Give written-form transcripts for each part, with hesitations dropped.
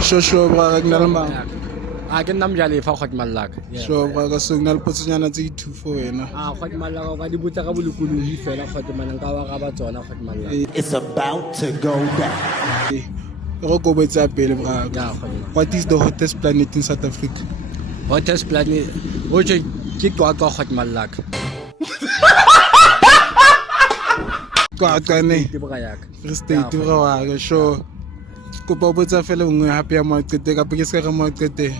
Sure bra ke na le mang. A ke nna Mojalefa Kgotso Mallaka. Sure bra ka so na le potsonyana tse di for wena. Kgotso Mallaka ba di botsa ka bolokolohi fela Kgotso Mallaka ka wa ba tsona Kgotso Mallaka. It's about to go down. Go go betsa pele bra. Ya Kgotso. What is the hottest planet in South Africa? Hottest planet. Oje ke Qwaqwa Kgotso Mallaka. Qwaqwa ne. Ke bra yaka. Free State bra wa ka sure. Kopa botsa fela nngwe hape ya mo qete ka peke se ka mo qete.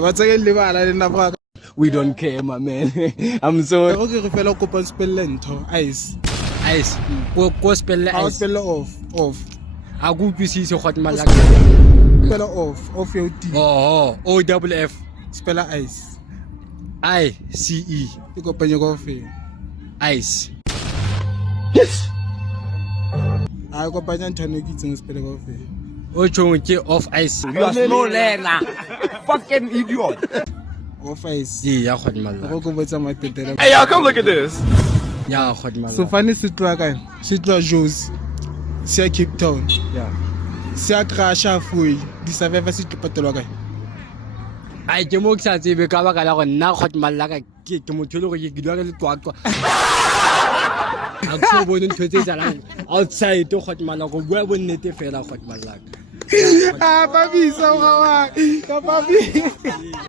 Wa tsake le bala le na bra. We don't care my man. I'm sorry. Go ke re fela kopa spell ntho ice. Ice. Ko spell How ice. spell off. A go utlwisise Kgotso Mallaka. Spell off your T. Oh, O double F Spell ice. I C E. Ke kopanya go fe. Ice. A kopanya ntho ne ke tseng spell go fe. O tjong ke off ice. You are slow learner. Fucking idiot. Off ice. Ya Kgotso Mallaka. Go go betsa matetela. Hey, y'all, come look at this. Ya Kgotso So Mallaka. fane se tloa kae? Se tloa Jos. Se ya Cape Town. Ya. Se ya crasha fuel. Di survivor se tlopatelwa kae? Ai ke mo ke sa tsebe ka baka la go nna Kgotso Mallaka ke motho le go ke dira le Qwaqwa. A go bone ntho tse tsalang outside Kgotso Mallaka go bua bonnete fela Kgotso Mallaka. Babisa wa. Ka babi.